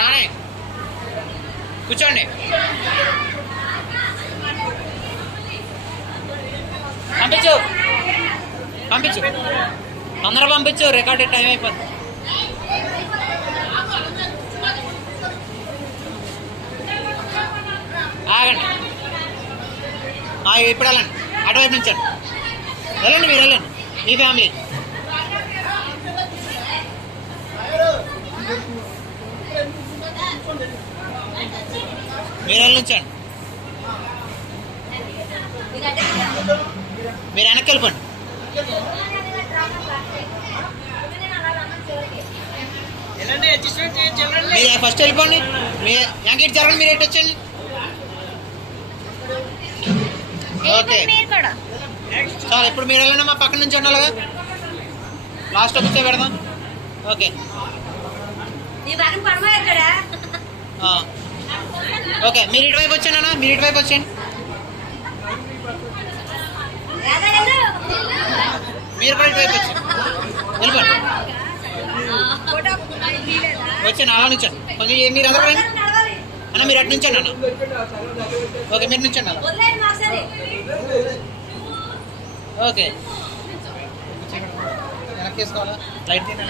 రానే కూర్చోండి. పంపించు పంపించు తొందరగా పంపించు, రికార్డెడ్ టైం అయిపోతుంది. ఆగండి, ఇప్పుడు వెళ్ళండి, అటువైపు నుంచండి, వెళ్ళండి, మీరు వెళ్ళండి, మీ ఫ్యామిలీ. మీరు వెళ్ళించండి, మీరు వెనక్కి వెళ్ళిపోండి. మీరు ఫస్ట్ వెళ్ళిపోండి, మీ వెంకట జరగండి, మీరు ఎటు వచ్చండి. ఓకే చాలా, ఇప్పుడు మీరు వెళ్ళండి, మా పక్కన నుంచి ఉండాలిగా, లాస్ట్ వచ్చే పెడదాం. ఓకే ఓకే, మీరు ఇటువైపు వచ్చాను అన్న, మీరు ఇటువైపు వచ్చేయండి, మీరు కూడా ఇటువైపు వచ్చాను, వెళ్ళిపోండి, వచ్చాను అలా నుంచాను కొంచెం. మీరు ఎదురు రండి అన్న, మీరు అటు నుంచండి అన్న. ఓకే, మీరు నుంచండి అలా. ఓకే వెనక్కి తీసుకోవాలా, లైట్ తిన్నా.